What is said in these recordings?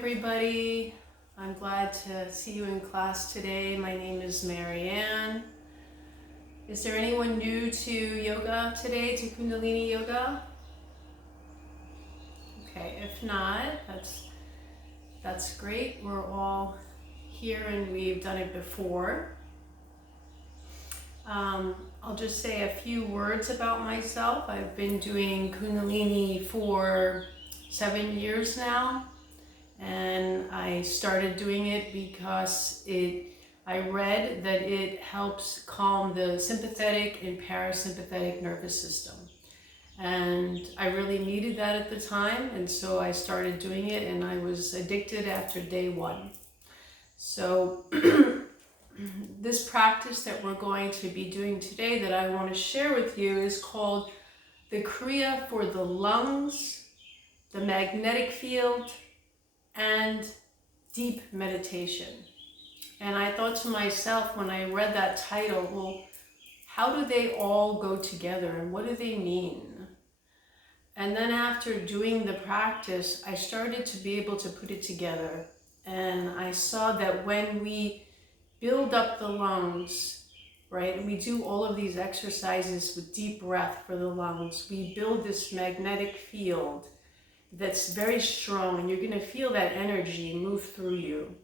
everybody. I'm glad to see you in class today. My name is Marianne. Is there anyone new to yoga today, to Kundalini Yoga? Okay, if not, that's great. We're all here and we've done it before. I'll just say a few words about myself. I've been doing Kundalini for 7 years now. And I started doing it because I read that it helps calm the sympathetic and parasympathetic nervous system. And I really needed that at the time, and so I started doing it, and I was addicted after day one. So this practice that we're going to be doing today that I want to share with you is called the Kriya for the lungs, the magnetic field, and deep meditation. And I thought to myself when I read that title, well, how do they all go together and what do they mean? And then after doing the practice, I started to be able to put it together. And I saw that when we build up the lungs, right, and we do all of these exercises with deep breath for the lungs, we build this magnetic field that's very strong, and you're going to feel that energy move through you.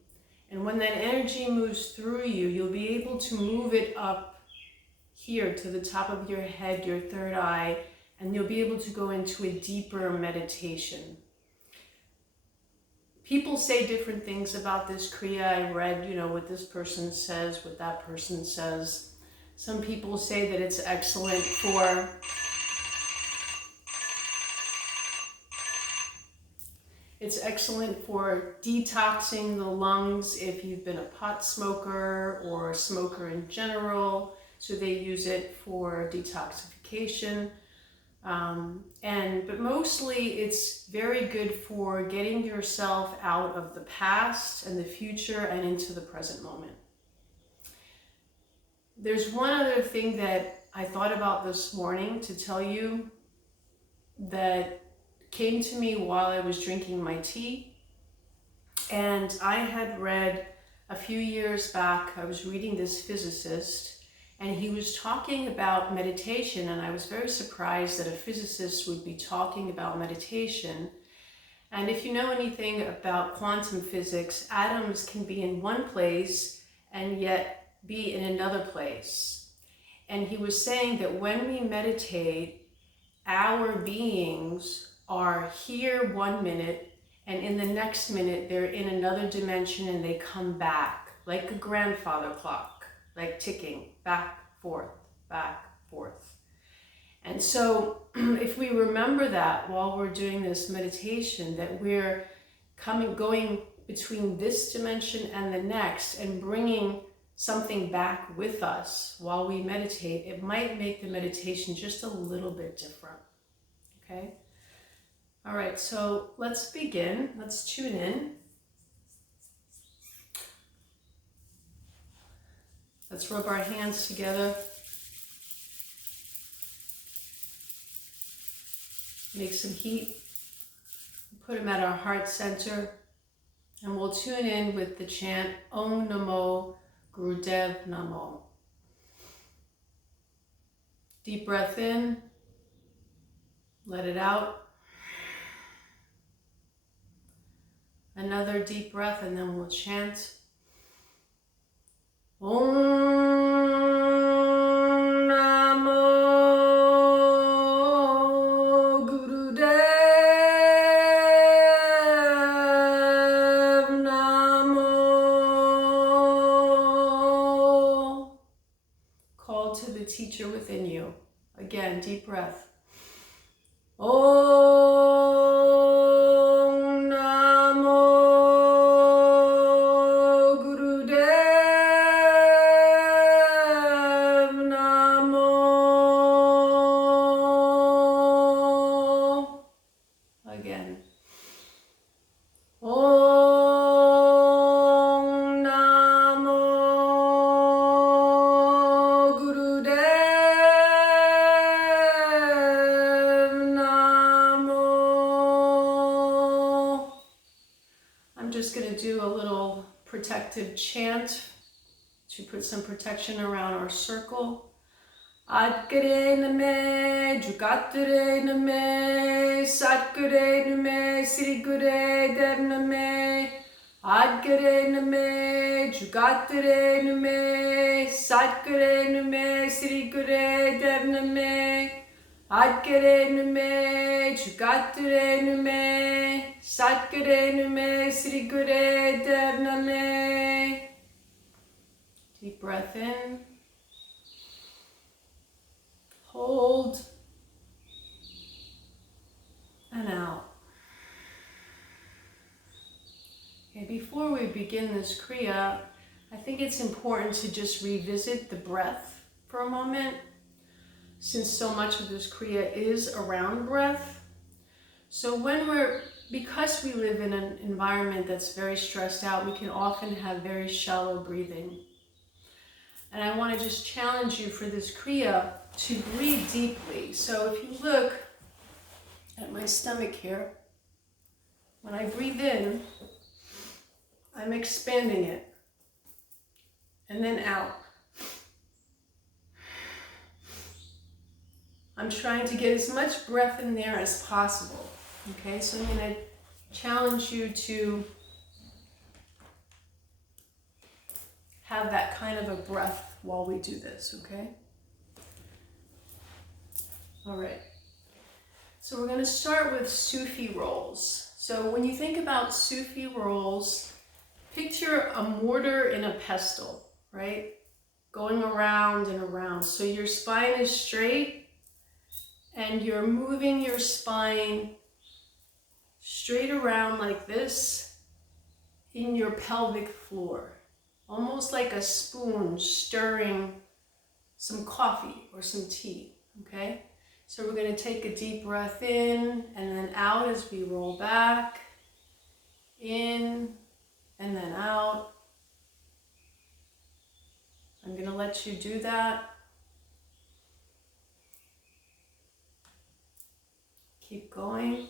And when that energy moves through you, you'll be able to move it up here to the top of your head, your third eye, and you'll be able to go into a deeper meditation. People say different things about this Kriya. I read, what this person says, what that person says. Some people say that it's excellent for detoxing the lungs if you've been a pot smoker or a smoker in general. So they use it for detoxification. But mostly it's very good for getting yourself out of the past and the future and into the present moment. There's one other thing that I thought about this morning to tell you that came to me while I was drinking my tea. And I had read a few years back, I was reading this physicist, and he was talking about meditation, and I was very surprised that a physicist would be talking about meditation. And if you know anything about quantum physics, atoms can be in one place and yet be in another place. And he was saying that when we meditate, our beings are here 1 minute, and in the next minute they're in another dimension and they come back like a grandfather clock, like ticking back, forth, back, forth. And so if we remember that while we're doing this meditation, that we're going between this dimension and the next and bringing something back with us while we meditate, it might make the meditation just a little bit different. Okay? All right, so let's begin. Let's tune in. Let's rub our hands together. Make some heat. Put them at our heart center. And we'll tune in with the chant Om Namo Gurudev Namo. Deep breath in. Let it out. Another deep breath, and then we'll chant Om Namo Gurudev Namo. Call to the teacher within you. Again, deep breath. Gurudev Namo. protective chant to put some protection around our circle. Adgare name, Jugatare name, Satgare name, Sri Gure Dev name. Adgare name, Jugatare name, Satgare name, Sri Gure Dev name. Adgare name, Jugatare name, Satgare name, Sri Gure Dev name. Deep breath in. Hold. And out. Okay, before we begin this Kriya, I think it's important to just revisit the breath for a moment, since so much of this Kriya is around breath. So because we live in an environment that's very stressed out, we can often have very shallow breathing. And I want to just challenge you for this Kriya to breathe deeply. So if you look at my stomach here, when I breathe in, I'm expanding it, and then out. I'm trying to get as much breath in there as possible. Okay, so I'm going to challenge you to have that kind of a breath while we do this, okay? All right. So we're going to start with Sufi rolls. So when you think about Sufi rolls, picture a mortar and a pestle, right? Going around and around. So your spine is straight and you're moving your spine straight around like this in your pelvic floor. Almost like a spoon stirring some coffee or some tea, okay? So we're going to take a deep breath in and then out as we roll back. In and then out. I'm going to let you do that. Keep going.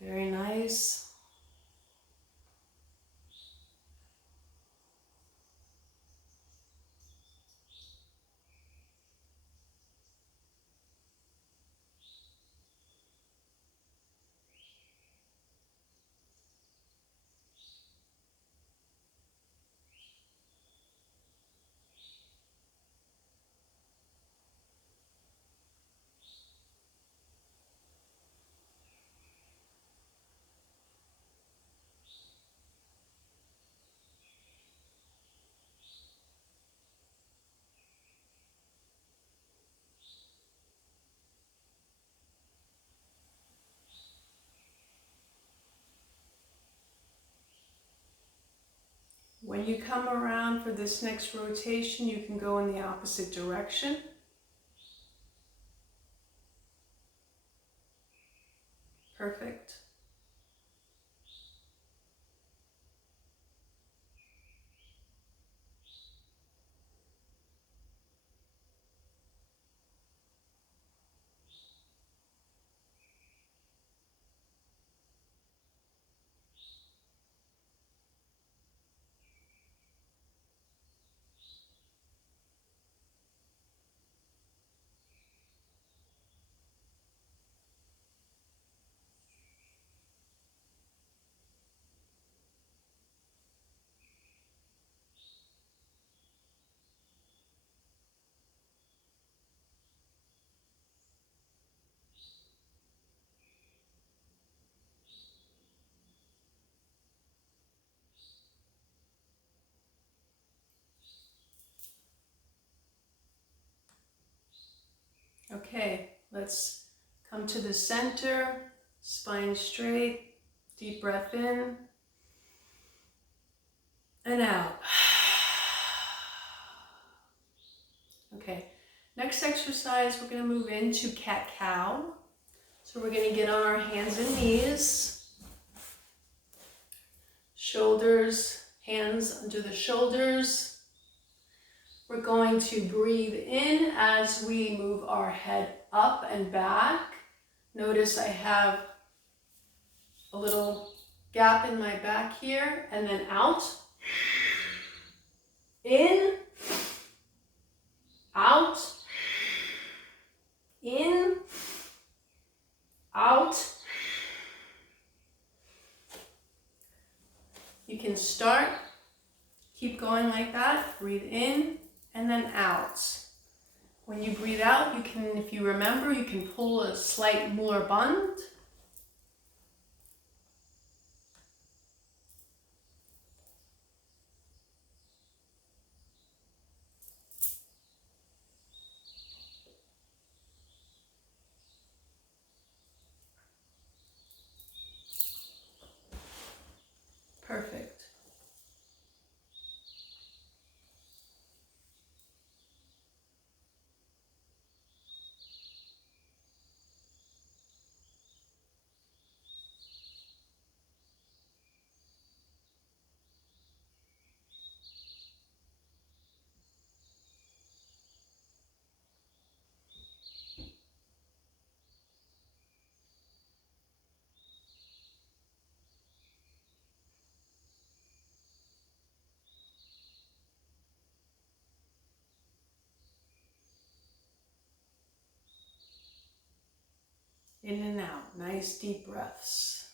Very nice. When you come around for this next rotation, you can go in the opposite direction. Perfect. Okay, let's come to the center, spine straight, deep breath in and out. Okay, next exercise, we're going to move into cat-cow. So we're going to get on our hands and knees, shoulders, hands under the shoulders. We're going to breathe in as we move our head up and back. Notice I have a little gap in my back here, and then out. In, out, in, out. You can start, keep going like that, breathe in and then out. When you breathe out, you can, if you remember, you can pull a slight Mueller bund. Perfect. In and out, nice deep breaths.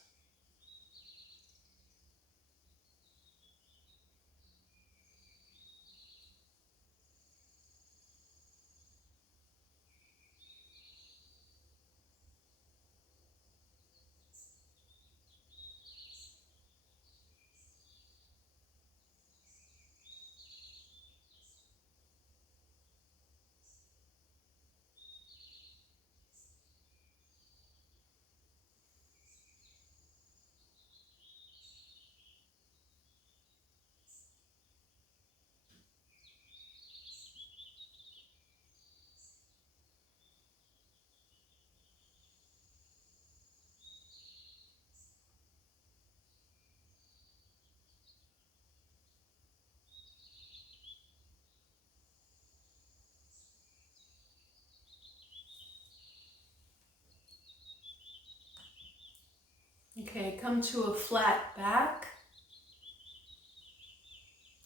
Okay, come to a flat back.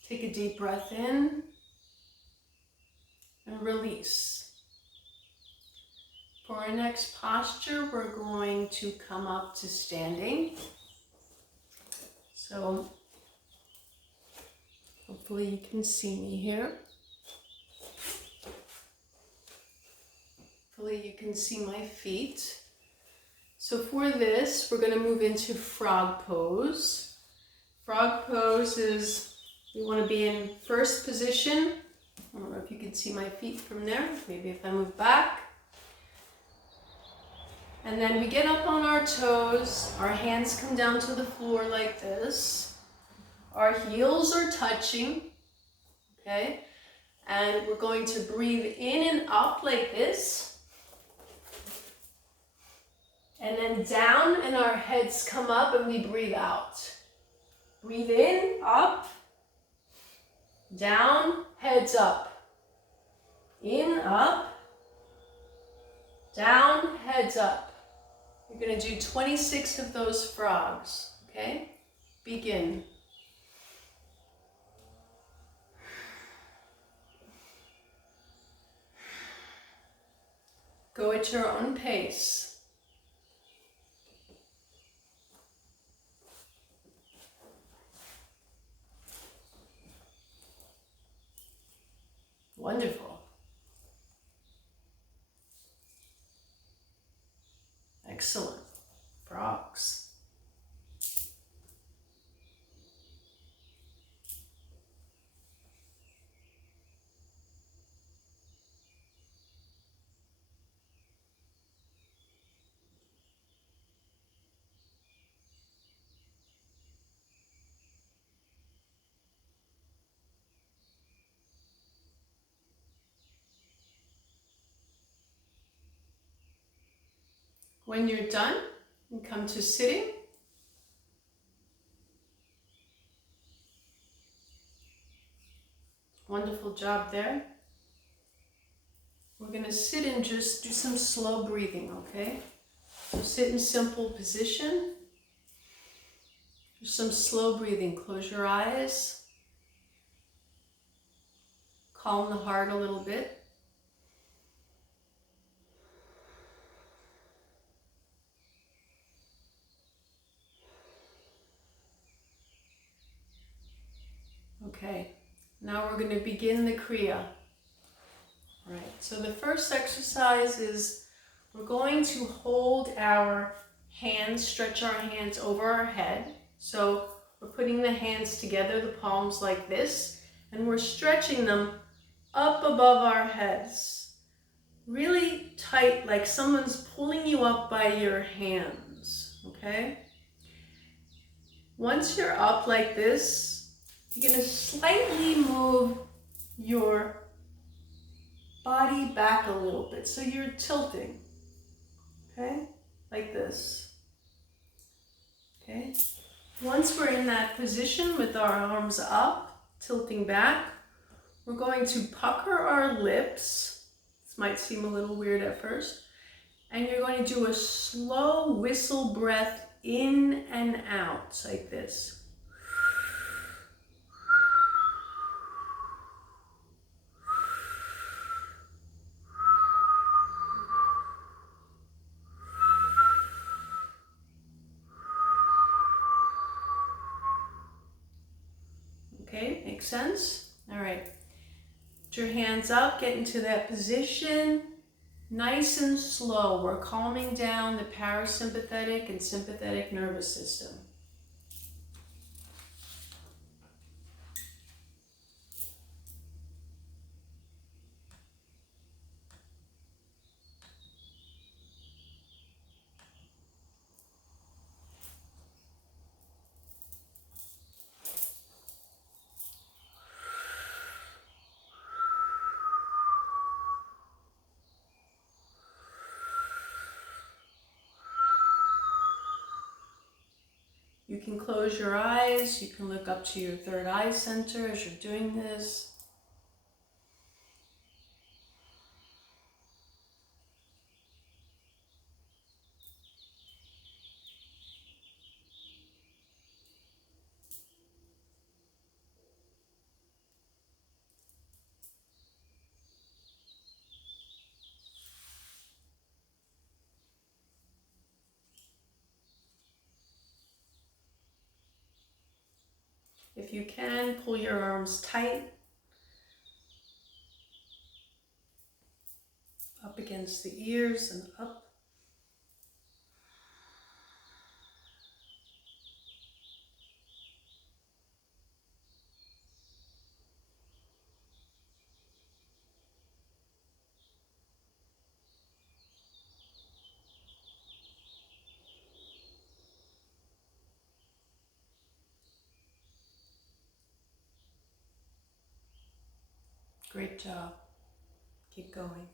Take a deep breath in and release. For our next posture, we're going to come up to standing. So hopefully you can see me here. Hopefully you can see my feet. So for this, we're going to move into frog pose. Frog pose is, you want to be in first position. I don't know if you can see my feet from there. Maybe if I move back. And then we get up on our toes. Our hands come down to the floor like this. Our heels are touching. Okay? And we're going to breathe in and up like this. And then down and our heads come up and we breathe out. Breathe in, up, down, heads up. In, up, down, heads up. You're going to do 26 of those frogs, okay? Begin. Go at your own pace. Wonderful. Excellent. Frogs. When you're done, you come to sitting. Wonderful job there. We're going to sit and just do some slow breathing, okay? So sit in simple position. Just some slow breathing. Close your eyes. Calm the heart a little bit. Okay, now we're going to begin the Kriya. All right, so the first exercise is we're going to hold our hands, stretch our hands over our head. So we're putting the hands together, the palms like this, and we're stretching them up above our heads. Really tight, like someone's pulling you up by your hands, okay? Once you're up like this, you're going to slightly move your body back a little bit. So you're tilting, okay? Like this, okay? Once we're in that position with our arms up, tilting back, we're going to pucker our lips. This might seem a little weird at first. And you're going to do a slow whistle breath in and out like this. Okay, makes sense? All right. Put your hands up, get into that position. Nice and slow. We're calming down the parasympathetic and sympathetic nervous system. You can close your eyes. You can look up to your third eye center as you're doing this. If you can, pull your arms tight up against the ears and up. Great job. Keep going.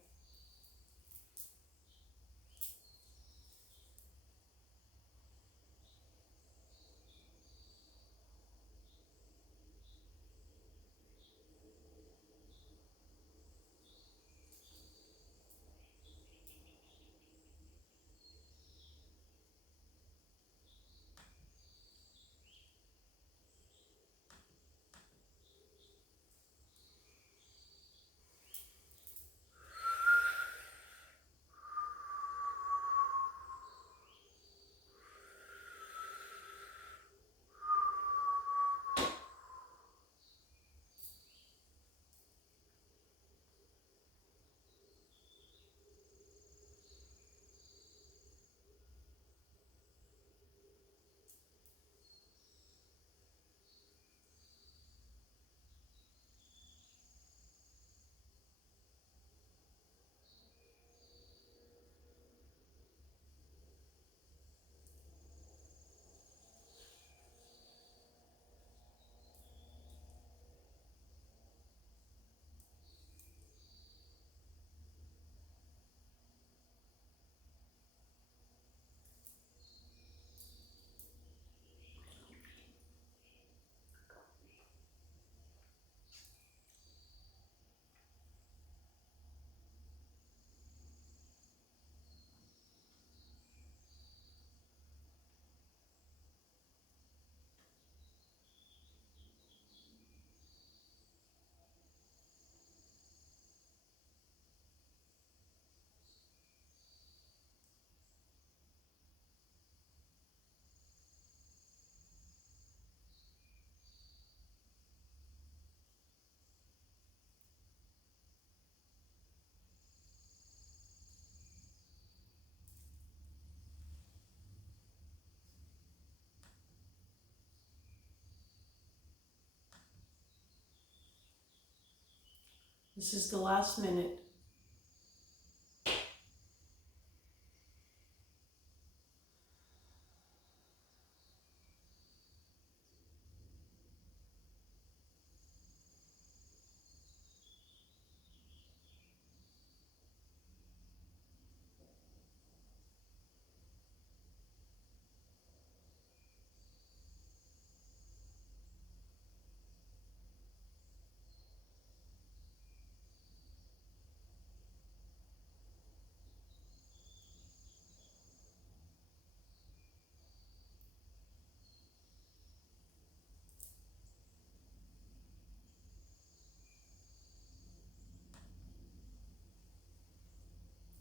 This is the last minute.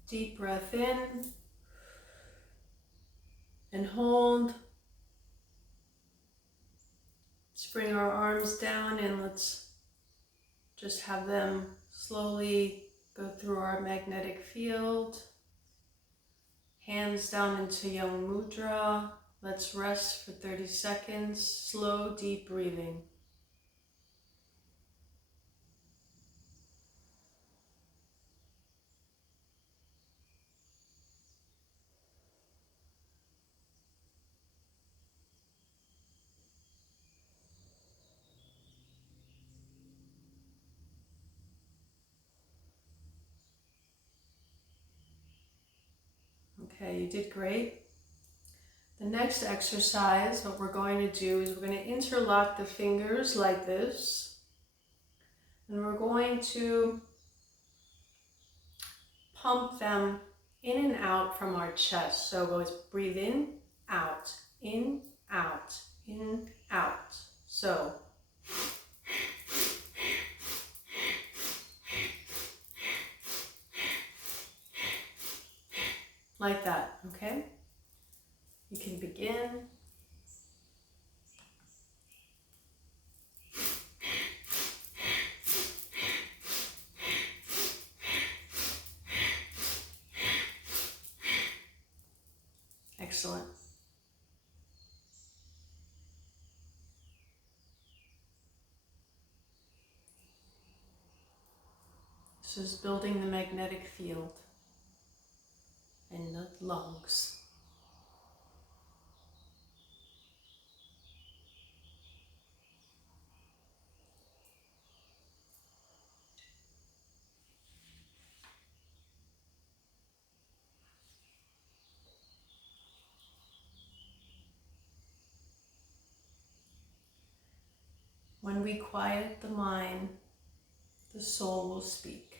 Deep breath in and hold. Let's bring our arms down and let's just have them slowly go through our magnetic field. Hands down into Yoga Mudra. Let's rest for 30 seconds. Slow, deep breathing. Okay, you did great. The next exercise, what we're going to do is we're going to interlock the fingers like this. And we're going to pump them in and out from our chest. So go, breathe in, out, in, out, in, out. So like that, okay? You can begin. Excellent. This is building the magnetic field in the lungs. When we quiet the mind, the soul will speak.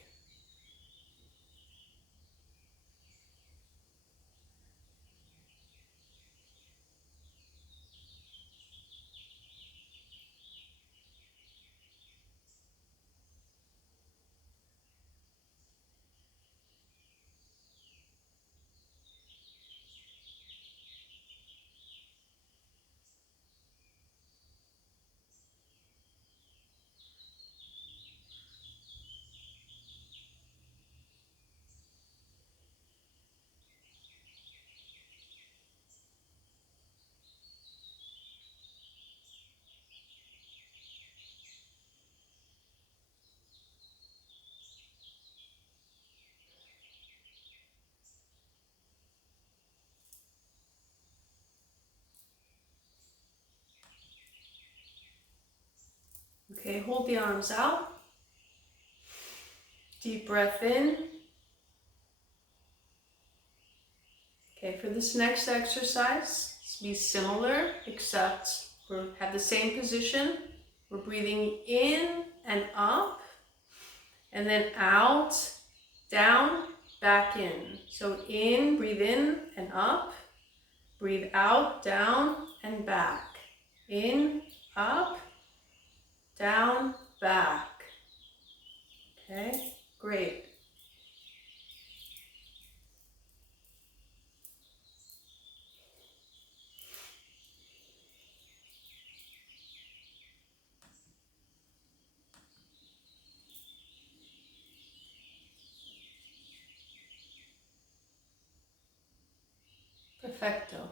Okay, hold the arms out. Deep breath in. Okay, for this next exercise, it's be similar, except we have the same position. We're breathing in and up, and then out, down, back in. So in, breathe in and up. Breathe out, down, and back. In, up, down, back. Okay, great. Perfecto.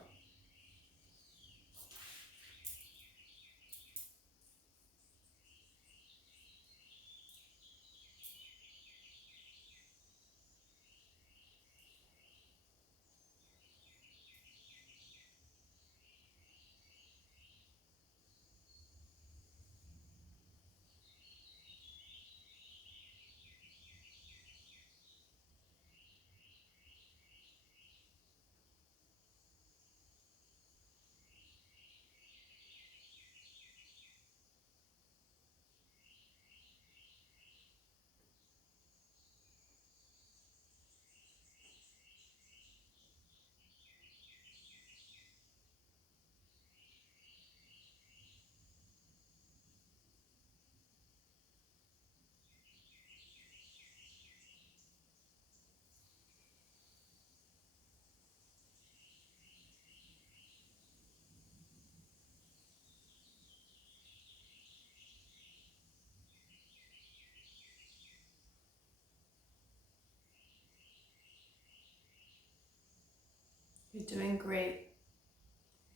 You're doing great.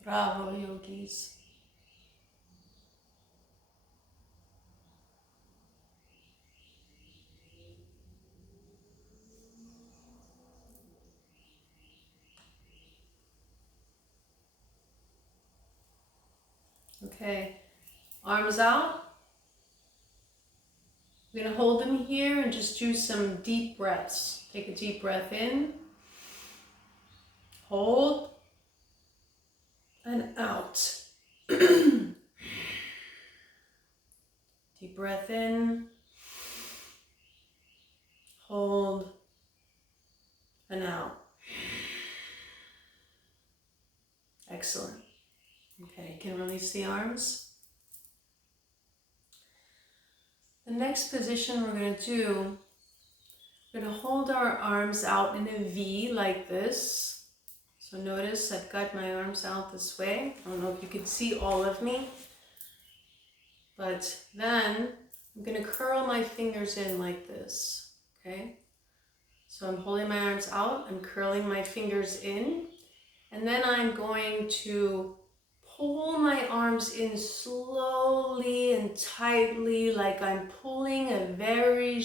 Bravo, yogis. Okay, arms out. We're gonna hold them here and just do some deep breaths. Take a deep breath in, hold, and out. Deep breath in, hold, and out. Excellent. Okay, you can release the arms. The next position we're going to do, we're going to hold our arms out in a V like this. So notice I've got my arms out this way. I don't know if you can see all of me. But then I'm going to curl my fingers in like this. Okay? So I'm holding my arms out, I'm curling my fingers in, and then I'm going to pull my arms in slowly and tightly, like I'm pulling a very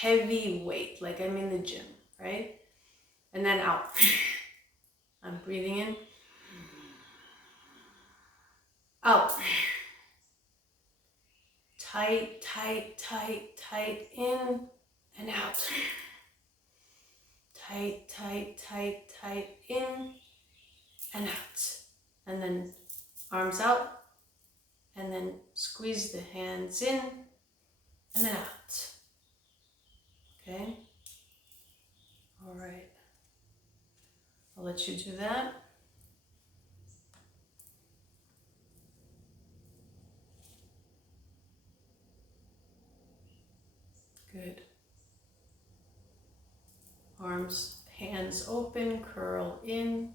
heavy weight, like I'm in the gym, right? And then out. I'm breathing in, out. Tight, tight, tight, tight, in and out. Tight, tight, tight, tight, in and out. And then arms out, and then squeeze the hands in and then out. Okay? All right. I'll let you do that. Good. Arms, hands open, curl in.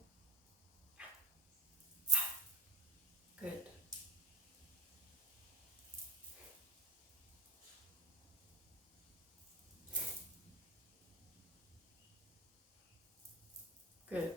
Good. Good.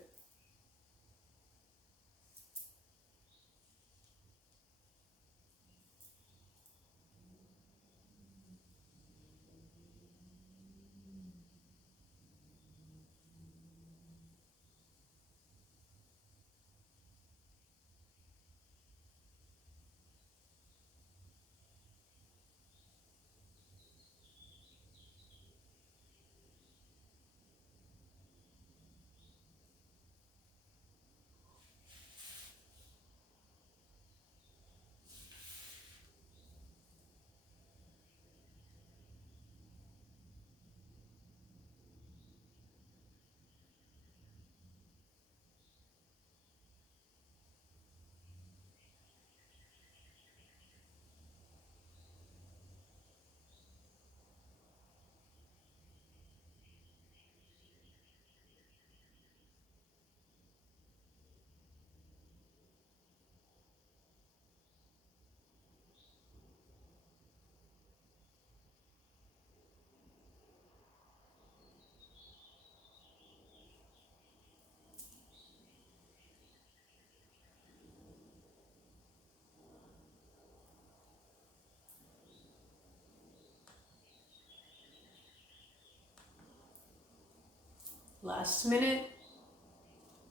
Last minute.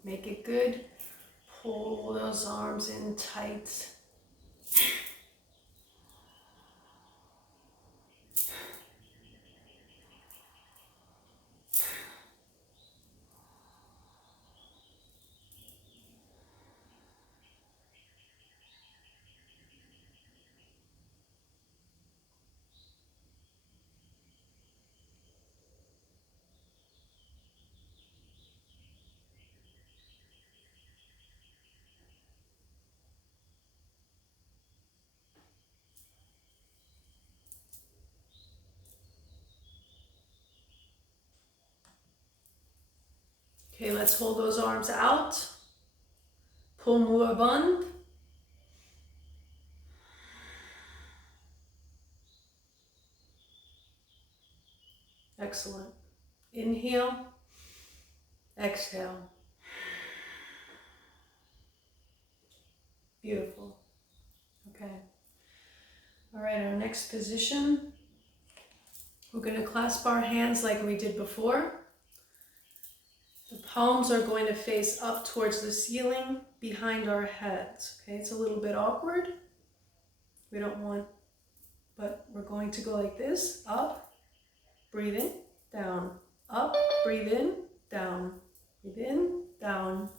Make it good. Pull those arms in tight. Okay, let's hold those arms out. Pull Mula Bandh. Excellent. Inhale. Exhale. Beautiful. Okay. All right, our next position, we're going to clasp our hands like we did before. The palms are going to face up towards the ceiling behind our heads. Okay, it's a little bit awkward. We don't want, but we're going to go like this. Up, breathe in, down. Up, breathe in, down. Breathe in, down.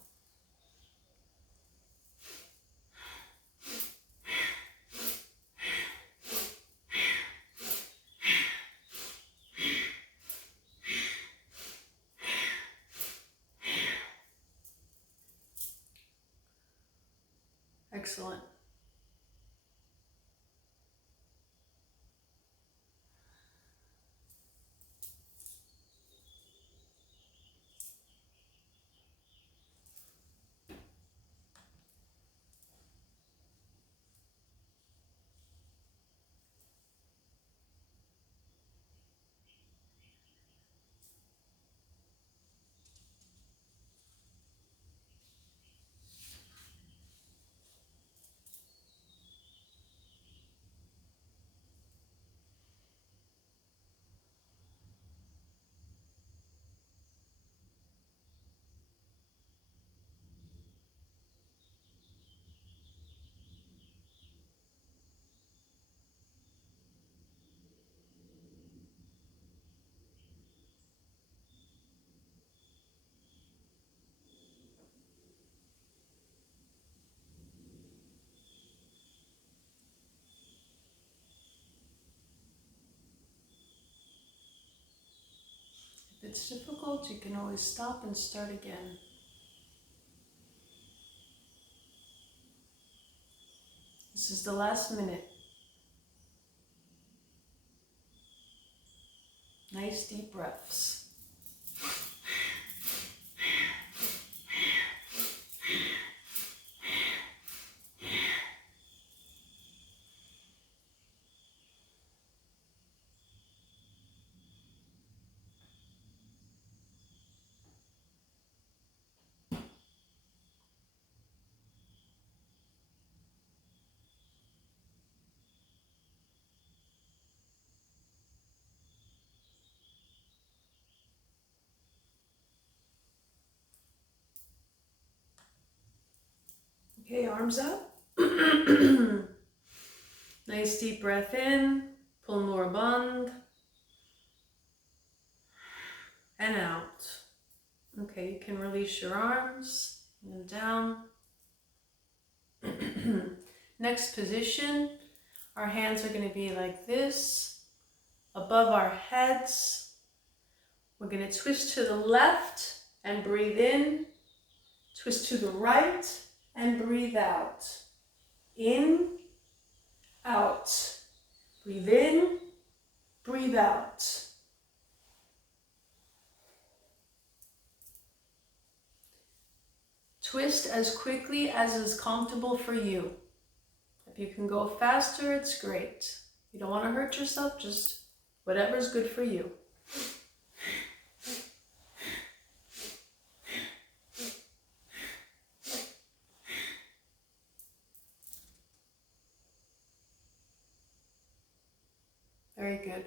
Excellent. If it's difficult, you can always stop and start again. This is the last minute. Nice deep breaths. Okay, arms up. Nice deep breath in, pull more band, and out. Okay, you can release your arms and down. Next position, our hands are going to be like this, above our heads. We're going to twist to the left and breathe in, twist to the right and breathe out. In, out. Breathe in, breathe out. Twist as quickly as is comfortable for you. If you can go faster, it's great. You don't want to hurt yourself, just whatever's good for you. Very good.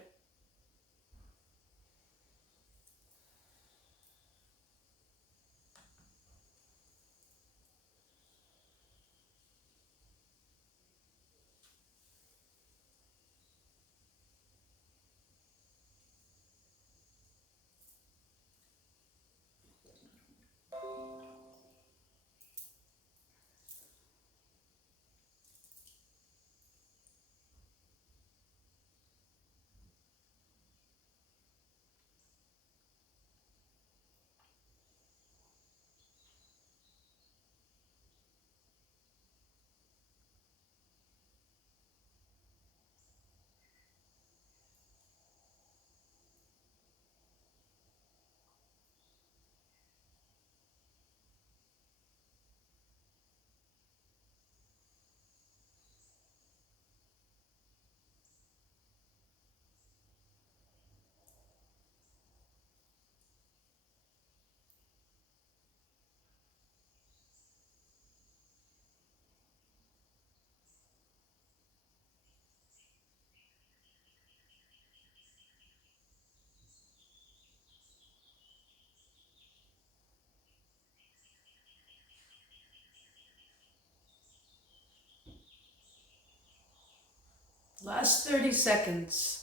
Last 30 seconds.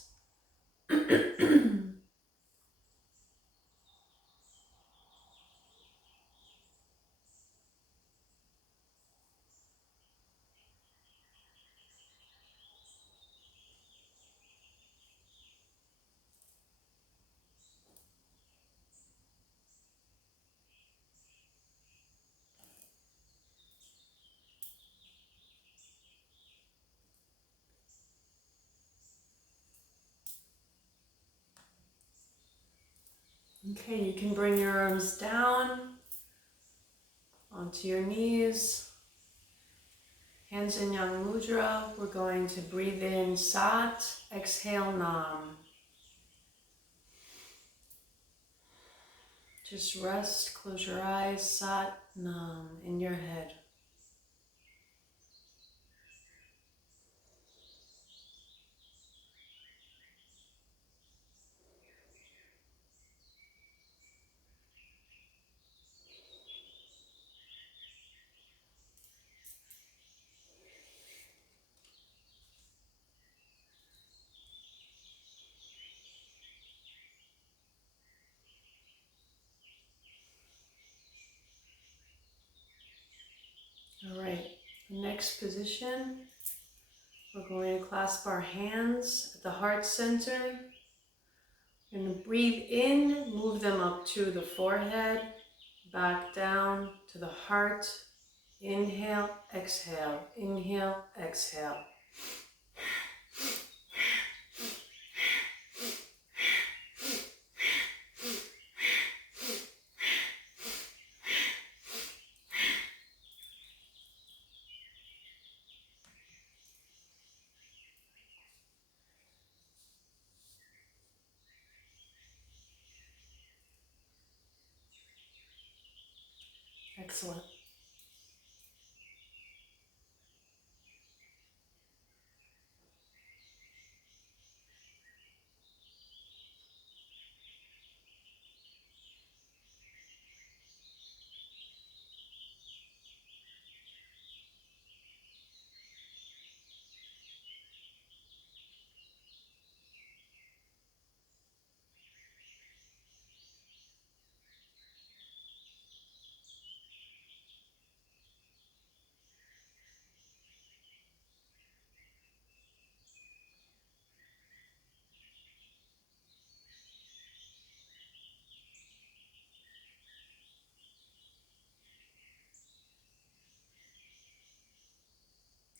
Okay, you can bring your arms down onto your knees. Hands in Yang Mudra. We're going to breathe in Sat, exhale Nam. Just rest, close your eyes, Sat, Nam in your head. All right, the next position, we're going to clasp our hands at the heart center. We're going to breathe in, move them up to the forehead, back down to the heart. Inhale, exhale, inhale, exhale. Excellent.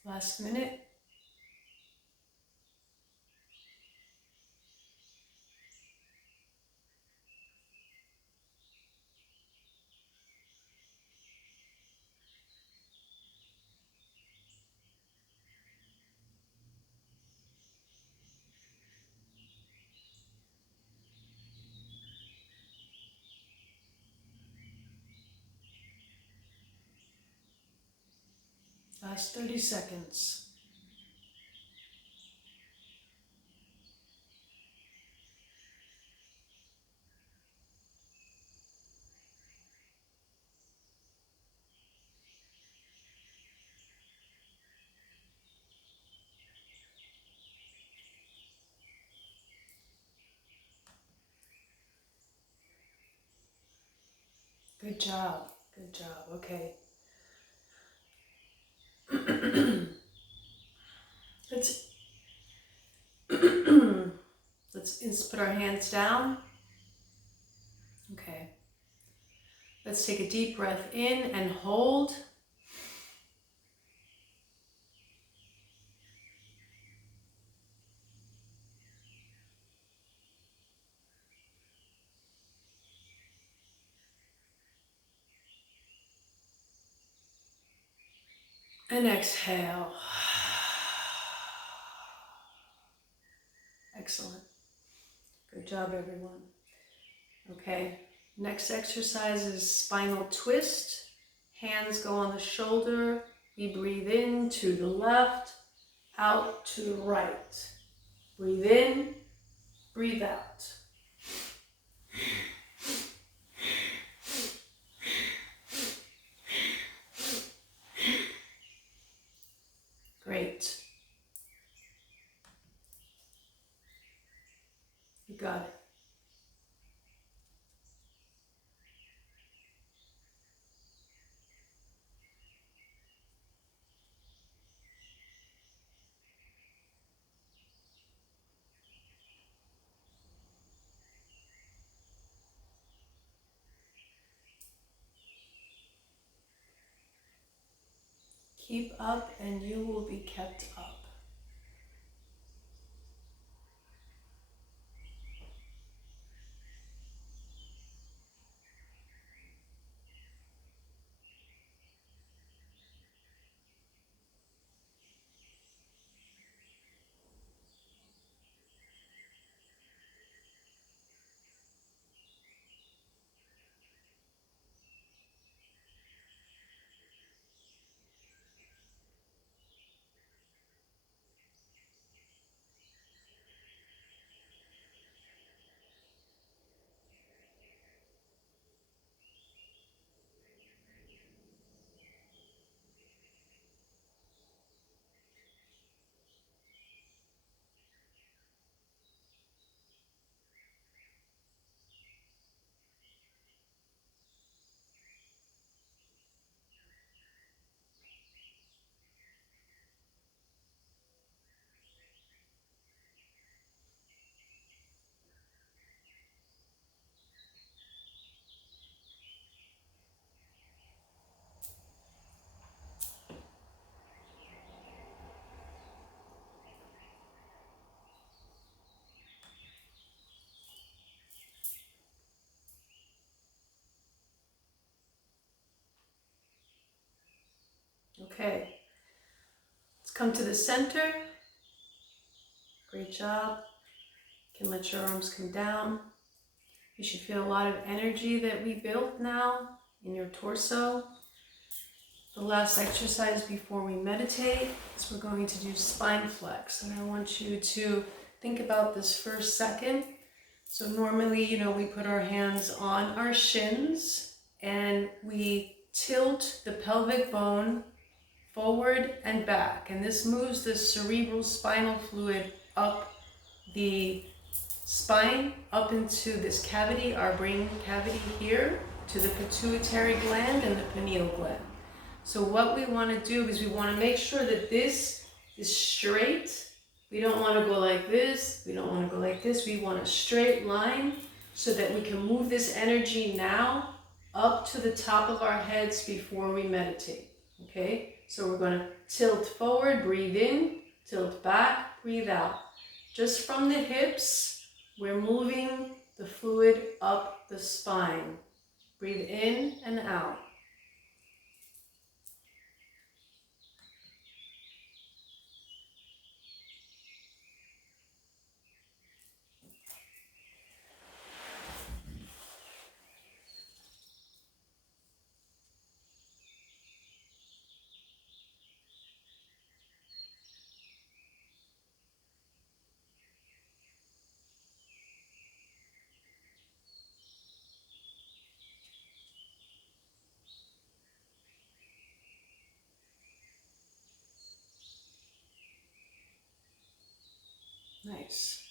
Last minute. Last 30 seconds. Good job. Good job. Okay. Let's let's put our hands down. Okay. Let's take a deep breath in and hold. And exhale. Excellent. Good job, everyone. Okay. Next exercise is spinal twist. Hands go on the shoulder. We breathe in to the left, out to the right. Breathe in, breathe out. Great. got it. Keep up and you will be kept up. Okay, let's come to the center. Great job. You can let your arms come down. You should feel a lot of energy that we built now in your torso. The last exercise before we meditate is we're going to do spine flex. And I want you to think about this for a second. So normally, we put our hands on our shins and we tilt the pelvic bone forward and back. And this moves the cerebral spinal fluid up the spine, up into this cavity, our brain cavity here, to the pituitary gland and the pineal gland. So what we want to do is we want to make sure that this is straight. We don't want to go like this. We don't want to go like this. We want a straight line so that we can move this energy now up to the top of our heads before we meditate. Okay? So we're going to tilt forward, breathe in, tilt back, breathe out. Just from the hips, we're moving the fluid up the spine. Breathe in and out. Nice.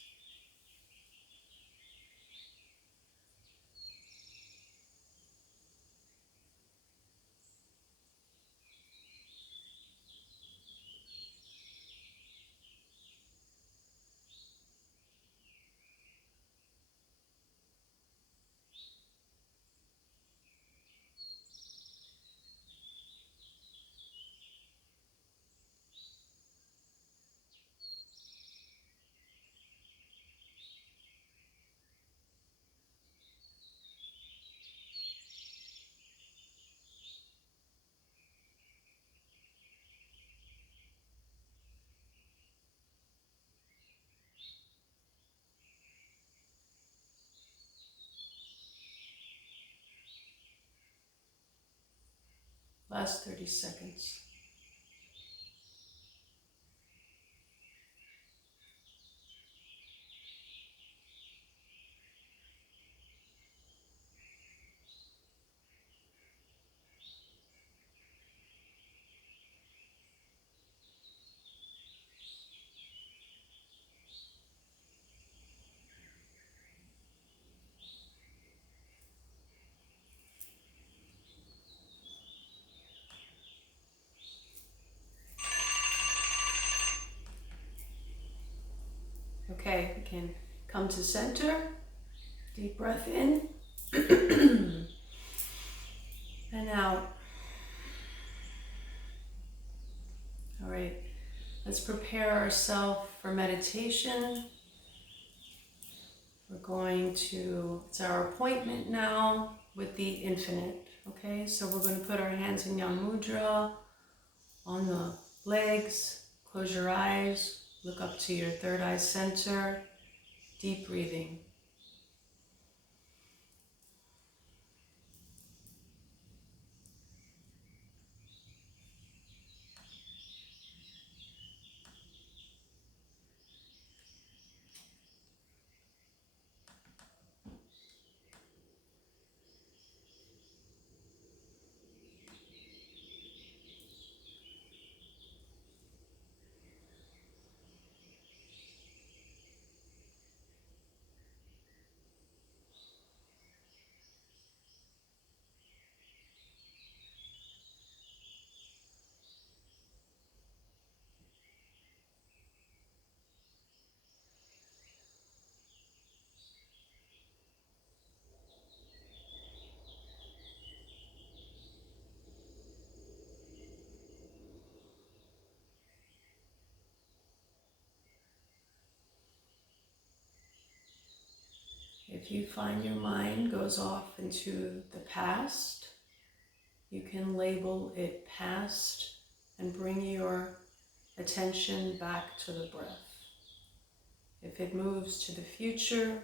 Last 30 seconds. Okay, we can come to center. Deep breath in and out. All right, let's prepare ourselves for meditation. We're going to, it's our appointment now with the infinite. Okay, so we're going to put our hands in Yang Mudra on the legs. Close your eyes, look up to your third eye center. Deep breathing. If you find your mind goes off into the past, you can label it past and bring your attention back to the breath. If it moves to the future,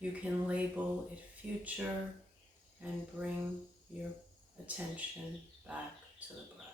you can label it future and bring your attention back to the breath.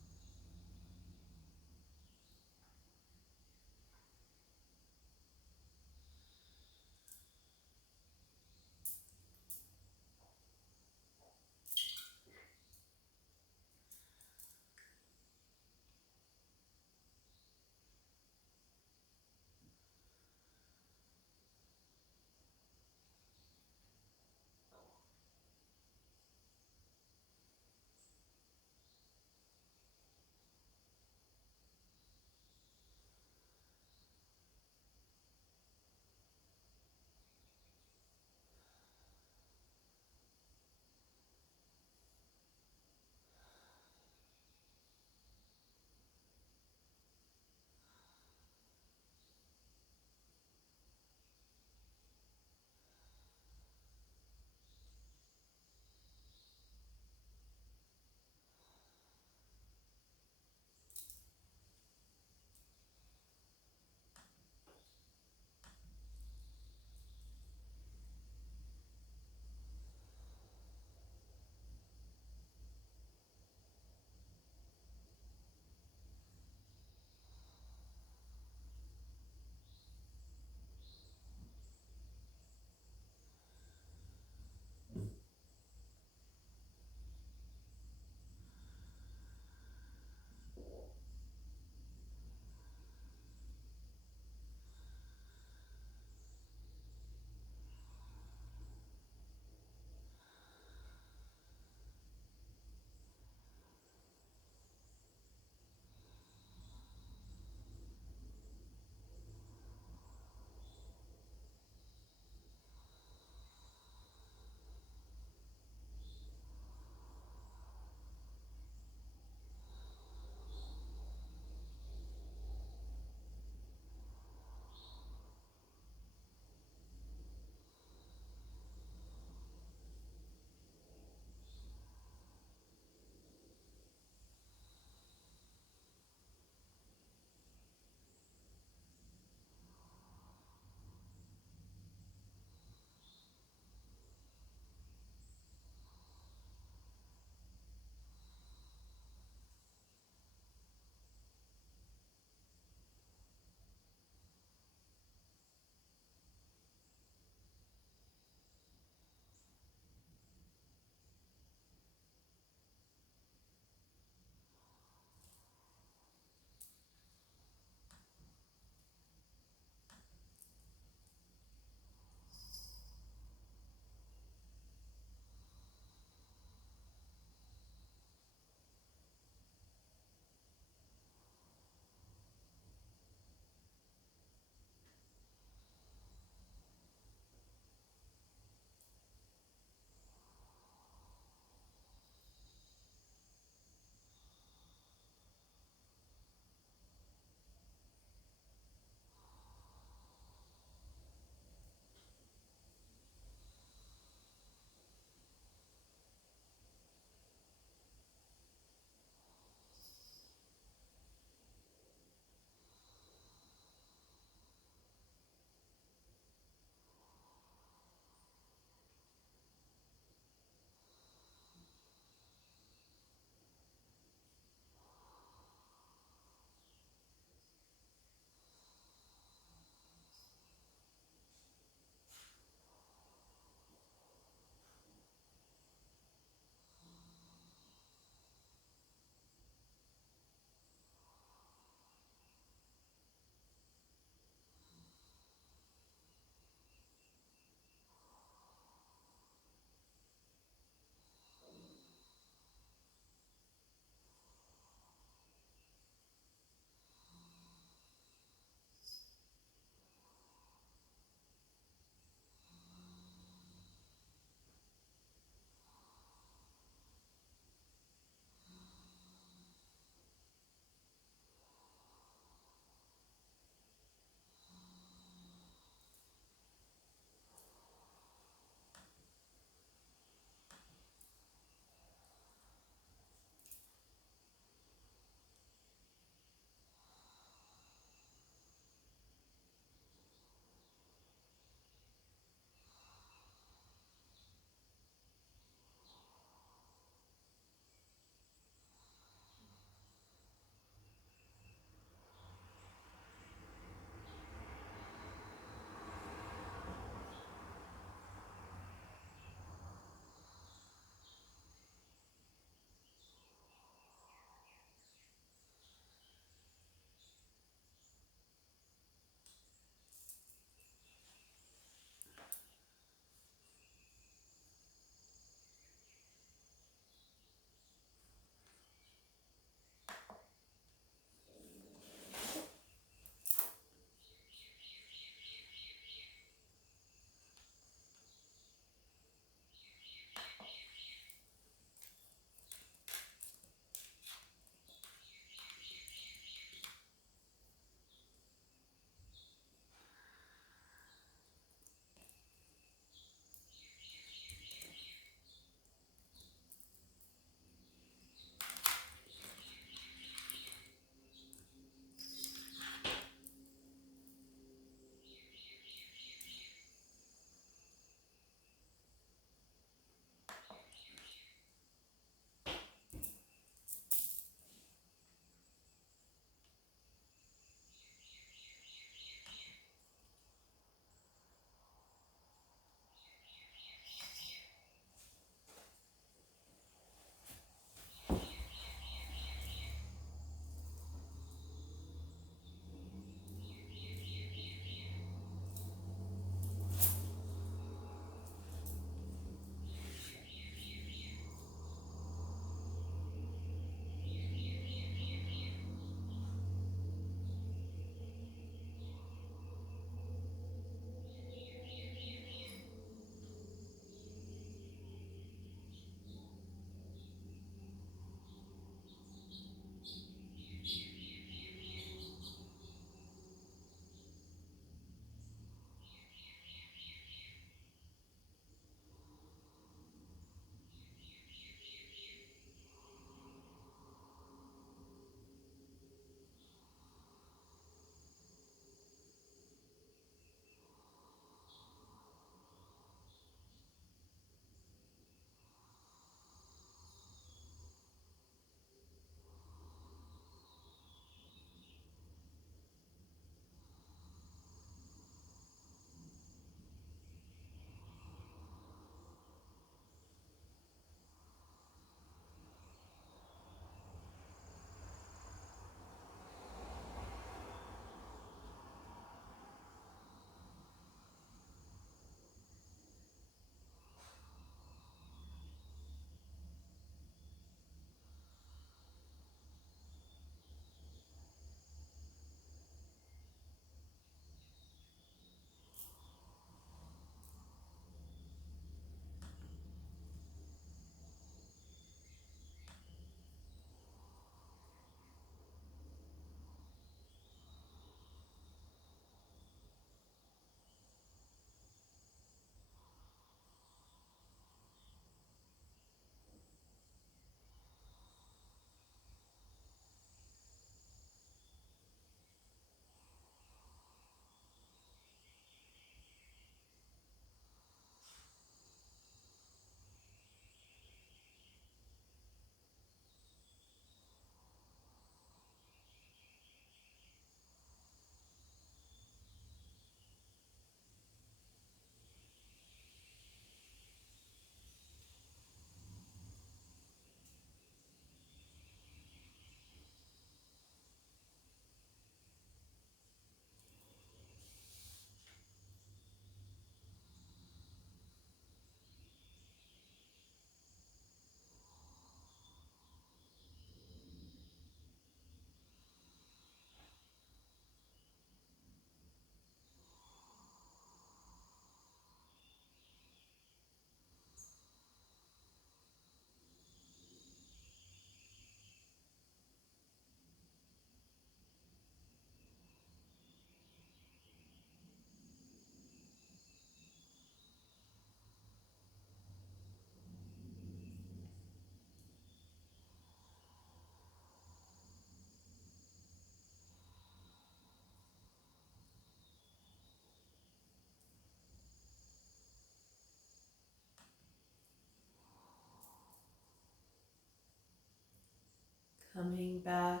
Coming back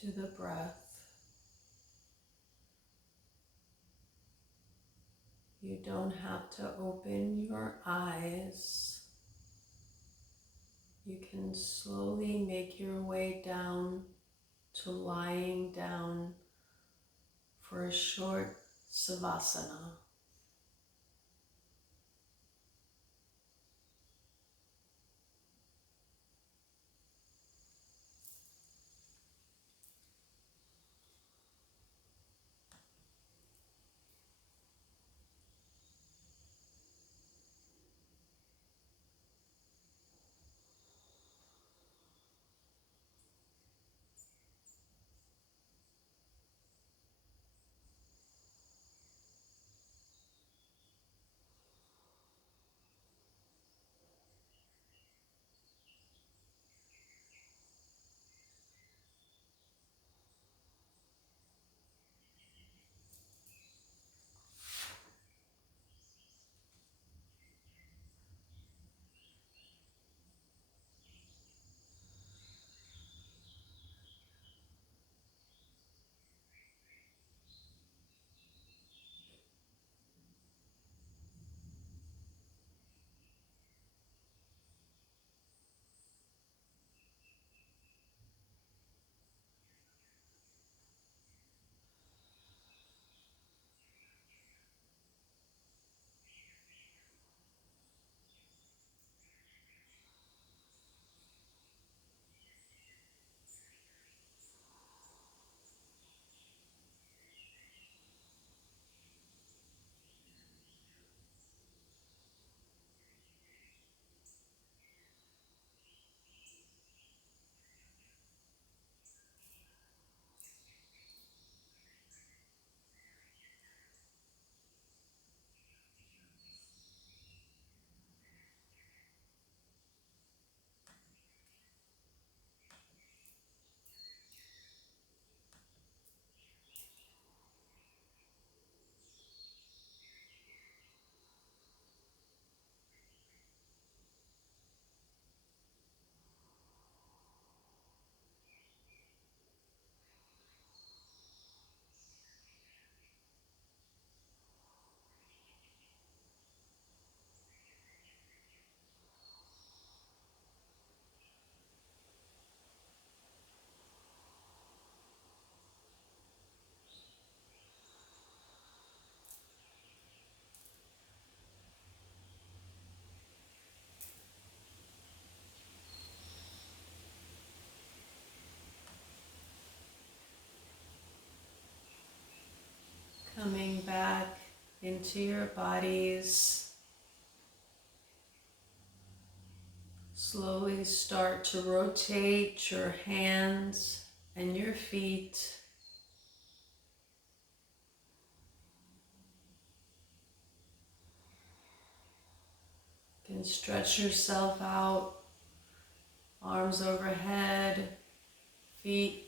to the breath. You don't have to open your eyes. You can slowly make your way down to lying down for a short savasana. Coming back into your bodies. Slowly start to rotate your hands and your feet. You can stretch yourself out, arms overhead, feet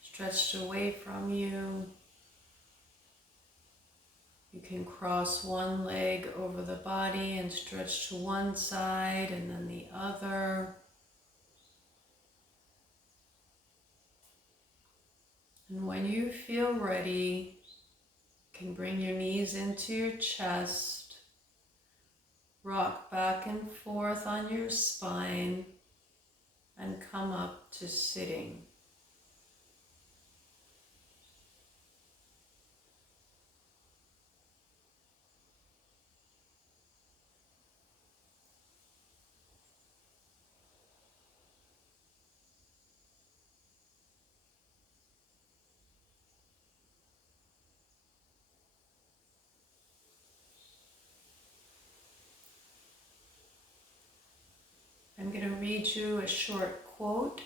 stretched away from you. You can cross one leg over the body and stretch to one side and then the other. And when you feel ready, you can bring your knees into your chest, rock back and forth on your spine, and come up to sitting. I'm going to read you a short quote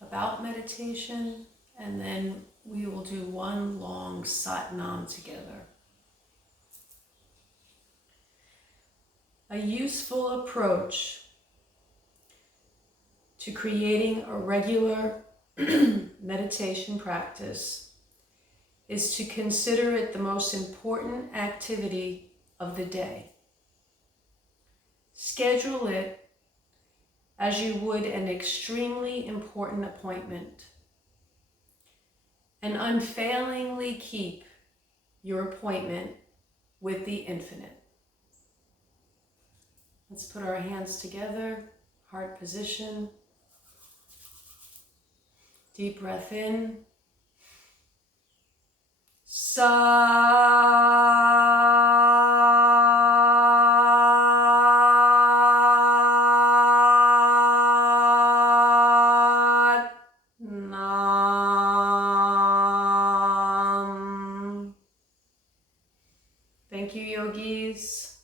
about meditation, and then we will do one long Satnam together. A useful approach to creating a regular meditation practice is to consider it the most important activity of the day. Schedule it as you would an extremely important appointment, and unfailingly keep your appointment with the infinite. Let's put our hands together, heart position. Deep breath in. Sat Nam. Thank you, yogis.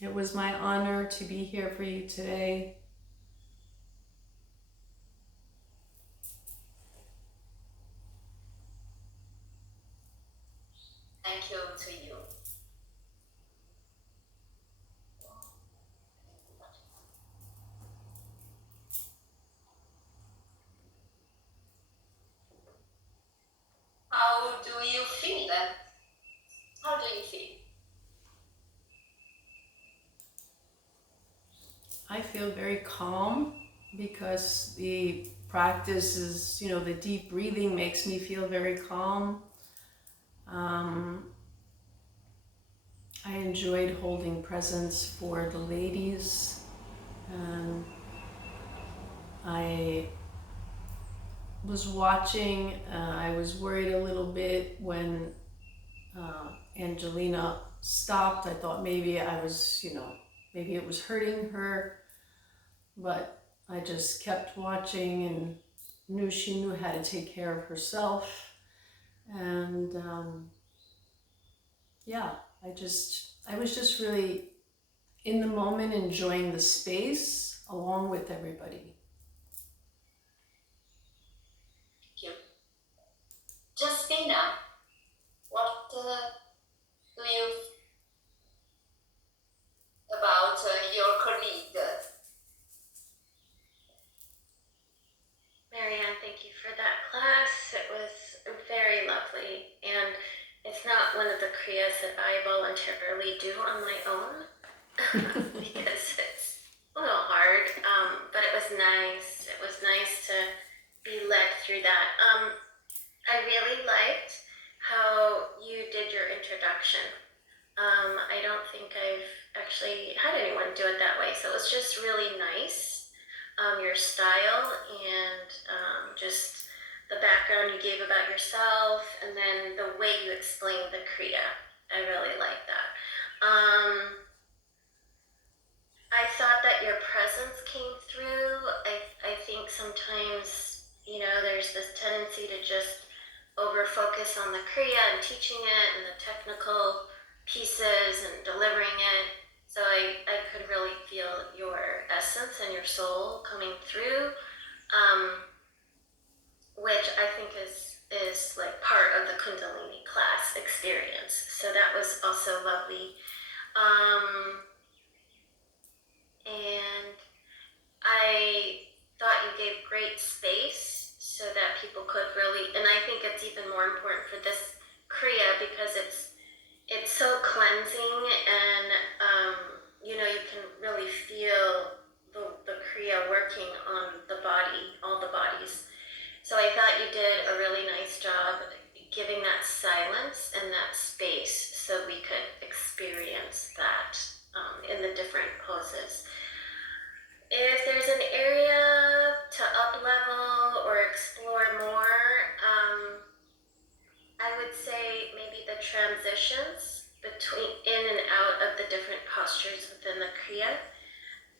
It was my honor to be here for you today. Thank you to you. How do you feel? How do you feel? I feel very calm because the practice is, the deep breathing makes me feel very calm. I enjoyed holding presence for the ladies, and I was watching. I was worried a little bit when Angelina stopped. I thought maybe I was, maybe it was hurting her, but I just kept watching and knew she knew how to take care of herself. And yeah, I was just really in the moment, enjoying the space along with everybody. Thank you. Justina, what do you about your colleague? Marianne, thank you for that class. It was very lovely, and it's not one of the kriyas that I voluntarily do on my own because it's a little hard, but it was nice. It was nice to be led through that. I really liked how you did your introduction. I don't think I've actually had anyone do it that way, so it was just really nice. Your style and just the background you gave about yourself, and then the way you explained the kriya. I really like that. I thought that your presence came through. I think sometimes, there's this tendency to just over focus on the kriya and teaching it and the technical pieces and delivering it. So I could really feel your essence and your soul coming through, which I think is like part of the Kundalini class experience. So that was also lovely. And I thought you gave great space so that people could really, and I think it's even more important for this kriya because it's so cleansing, and you can really feel the kriya working on the body, all the bodies. So I thought you did a really nice job giving that silence and that space so we could experience that in the different poses. If there's an area to up-level or explore more, I would say maybe the transitions between in and out of the different postures within the kriya.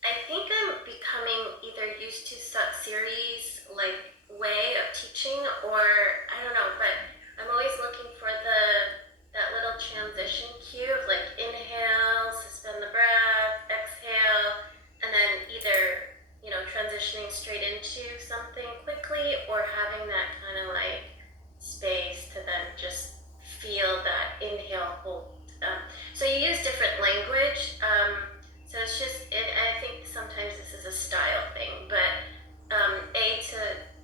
I think I'm becoming either used to Satsiri's like way of teaching, or I don't know, but I'm always looking for that little transition cue of like inhale, suspend the breath, exhale, and then either transitioning straight into something quickly or having that kind of like space to then just feel that inhale, hold. So you use different language. So it's just, I think sometimes this is a style thing, but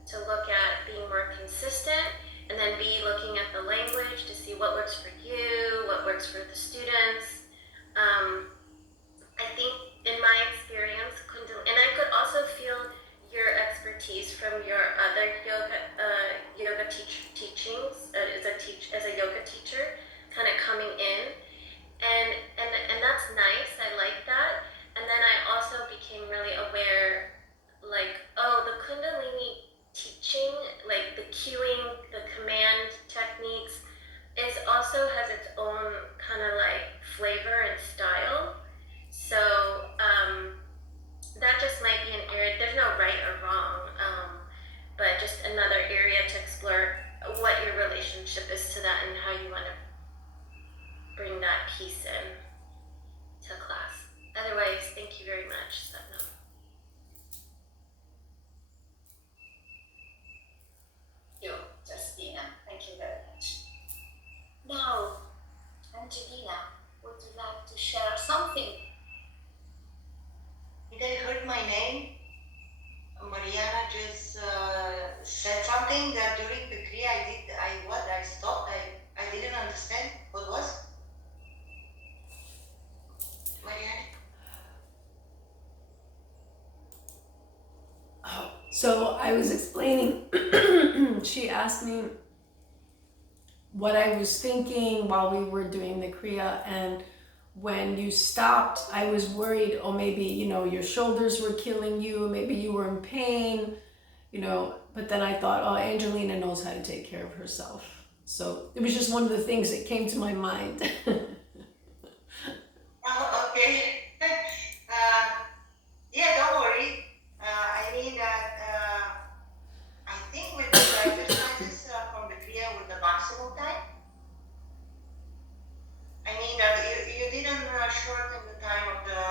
to look at being more consistent, and then B, looking at the language to see what works for you, what works for the students. I think in my experience, and I could also expertise from your other yoga teachings as a yoga teacher, kind of coming in, and that's nice. I like that. And then I also became really aware, like, oh, the Kundalini teaching, like the cueing, the command techniques, is also has its own kind of like flavor and style. So that just might be an area. There's no right or wrong, but just another area to explore what your relationship is to that and how you want to bring that piece in to class. Otherwise, thank you very much, Satnam. Thank you, Justina. Thank you very much. Now, Angelina, would you like to share something? Did I heard my name? Mariana just said something that during the Kriya I stopped, I didn't understand. What was? Mariana? Oh, so I was explaining, she asked me what I was thinking while we were doing the Kriya, and when you stopped, I was worried, oh, maybe, your shoulders were killing you, maybe you were in pain, but then I thought, oh, Angelina knows how to take care of herself. So it was just one of the things that came to my mind. Oh, okay. Yeah, don't worry. I mean that I think with the exercises from the Kriya with the maximum time, I mean that you didn't shorten the time of the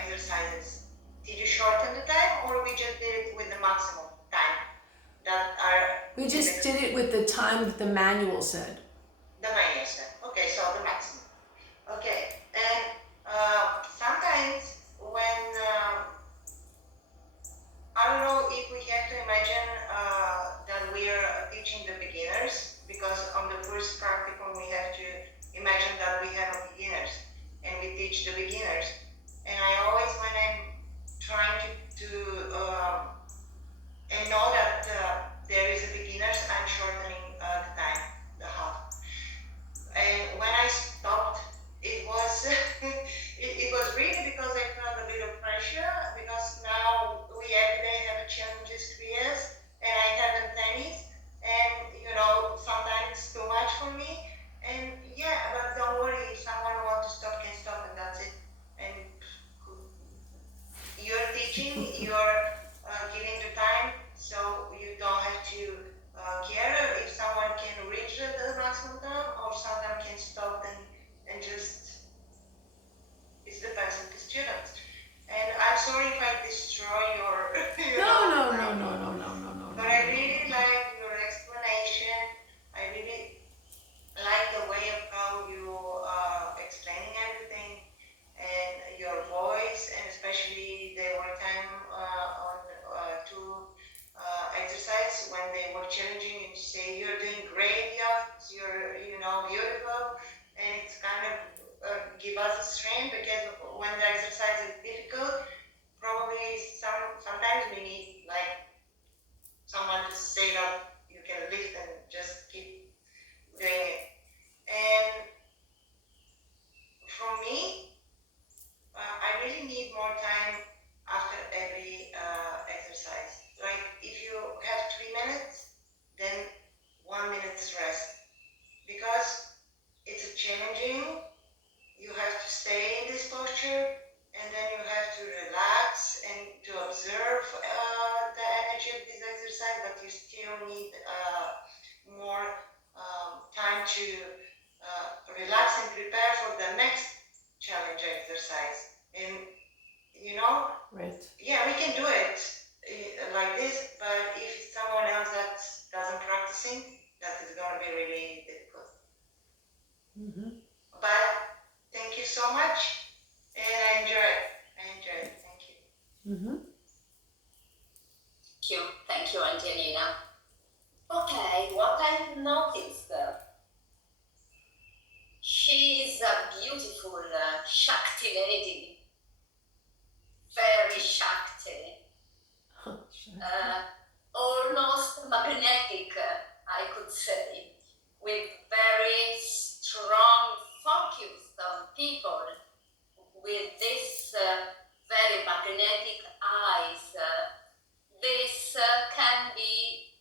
exercises. Did you shorten the time, or we just did it with the maximum time that are? We just did it with the time that the manual said. The manual said. Okay, so the maximum. Okay, and sometimes when I don't know if we have to imagine that we are teaching the beginners, because on the first practicum we have to imagine that we have a beginners and we teach the beginners. And I always, when I'm trying to and know that there is a beginners, I'm shortening the time, the half. And when I stopped, it was it was really because I felt a bit of pressure, because now we every day have challenges, Kriyas, and I haven't tennis, and sometimes it's too much for me. And yeah, but don't worry, if someone wants to stop, can stop, and that's it. And you're teaching, you're giving the time, so you don't have to care if someone can reach the maximum time, or someone can stop and just, it depends on the students. And I'm sorry if I destroy your No. but I really like your explanation. I really like the way of how you explaining everything, and your voice, and especially the overtime on two exercise when they were challenging and say you're doing great, yeah, you're beautiful, and it's kind of give us a strength, because when the exercise is difficult, probably sometimes we need like someone to say that you can lift and just keep doing it. And for me, I really need more time after every exercise. Like if you have 3 minutes, then 1 minute's rest, because it's challenging. You have to stay in this posture, and then you have to relax and to observe the energy of this exercise, but you still need more time to relax and prepare for the next challenge exercise. And Right. yeah, we can do it like this, but if it's someone else that doesn't practicing, that is going to be really difficult. Mm-hmm. But thank you so much, and I enjoy it. Thank you. Mm-hmm. Thank you, Angelina. Okay, what I noticed, she is a beautiful Shakti lady, very Shakti. Sure. almost magnetic, I could say, with very strong focus on people, with this very magnetic eyes. This can be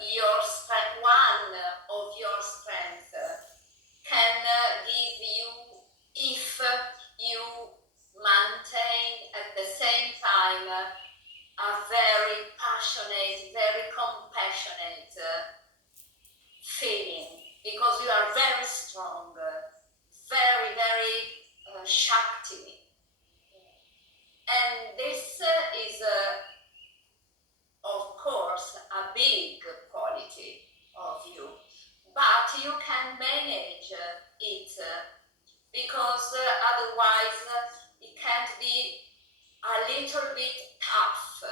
your strength, one of your strengths can give you if you maintain at the same time a very passionate, very compassionate feeling, because you are very strong, very, very Shakti. And this is, of course, a big quality of you, but you can manage it because otherwise it can be a little bit tough.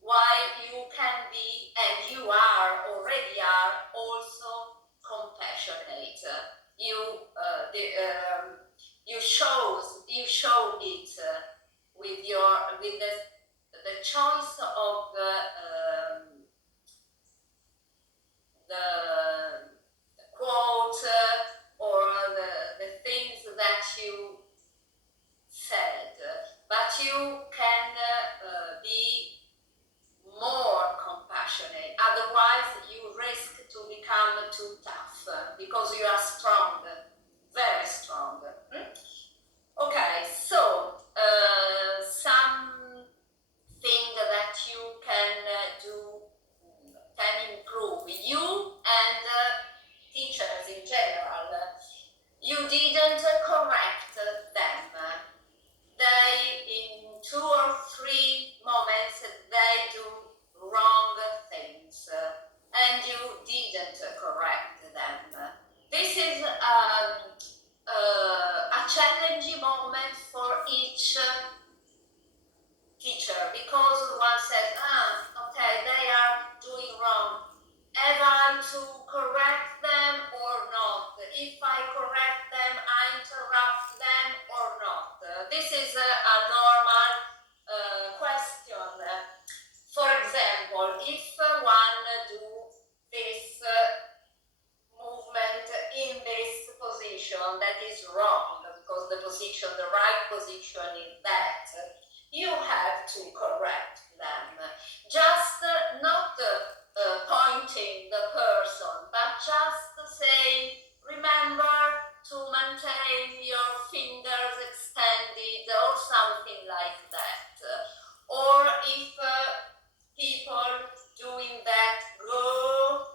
While you can be, and you are already are, also compassionate. You show it with the choice of the quote or the things that you said, but you can be more compassionate. Otherwise, you risk to become too tough because you are strong, very strong. Okay, so something that you can do can improve you and teachers in general. You didn't correct them. They, in 2 or 3 moments, they do wrong things, and you didn't correct them. This is a challenging moment for each teacher, because one says, okay, they are doing wrong. Am I to correct them or not? If I correct them, I interrupt them or not? This is a normal question. For example, if one do this movement in this position that is wrong, because the right position is that, you have to correct them. Just not pointing the person, but just say, remember to maintain your fingers extended or something like that. Or if people doing that go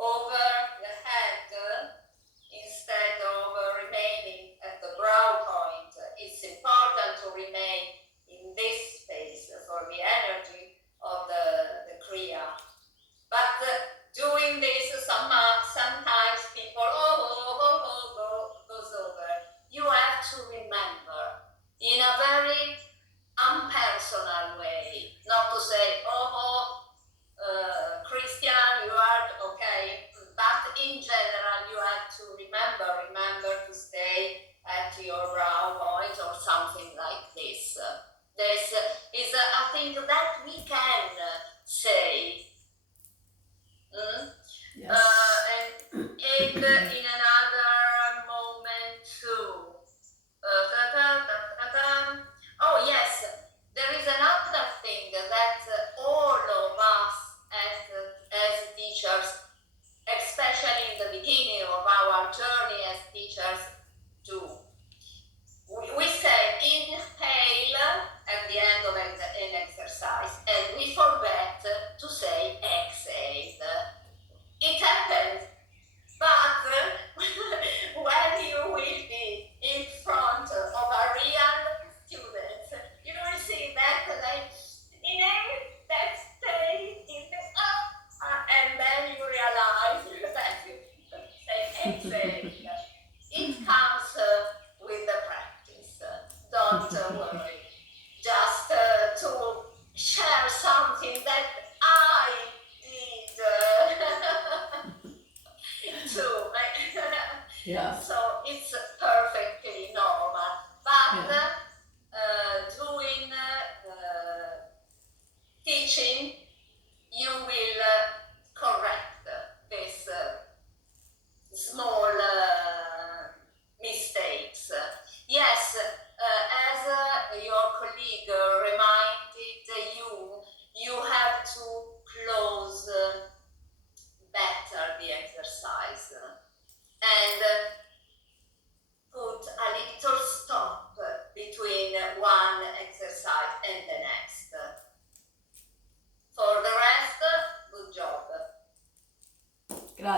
over the head instead of remaining at the brow point, it's important to remain in this space for the energy of the Kriya. But doing this, sometimes people, goes over. You have to remember in a very impersonal way, not to say, Christian, you are okay, but in general, you have to remember to stay at your brow point or something like this. This is a thing that we can say. Yes. And in another moment too. Oh yes, there is another thing that all of us as teachers, especially in the beginning of our journey as teachers, do. We say inhale at the end of an exercise, and we forget to say exhale. It happens, but when you will be in front of a real student, you will see that they inhale, that stay in the and then you realize that you say exhale. It comes with the practice. Don't worry. Just to share something that I did too. Yeah. So it's perfectly normal. But doing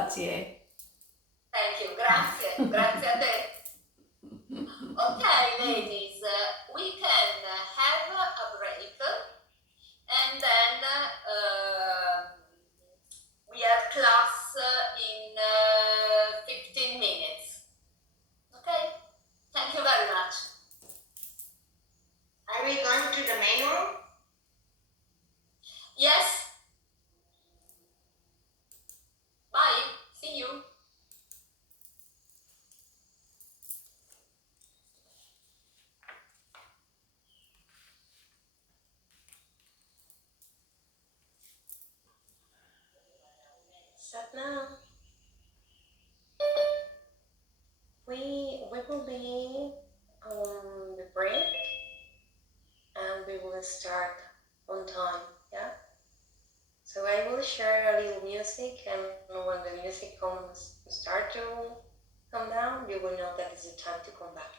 Grazie. Thank you, grazie, grazie a te. Okay, ladies, we can have a break and then we have class in 15 minutes. Okay? Thank you very much. Are we going to the main room? Yes? Bye. See you. Satnam, we will be on the break and we will start on time, yeah? So I will share a little music, and when the music start to come down, you will know that it's the time to come back.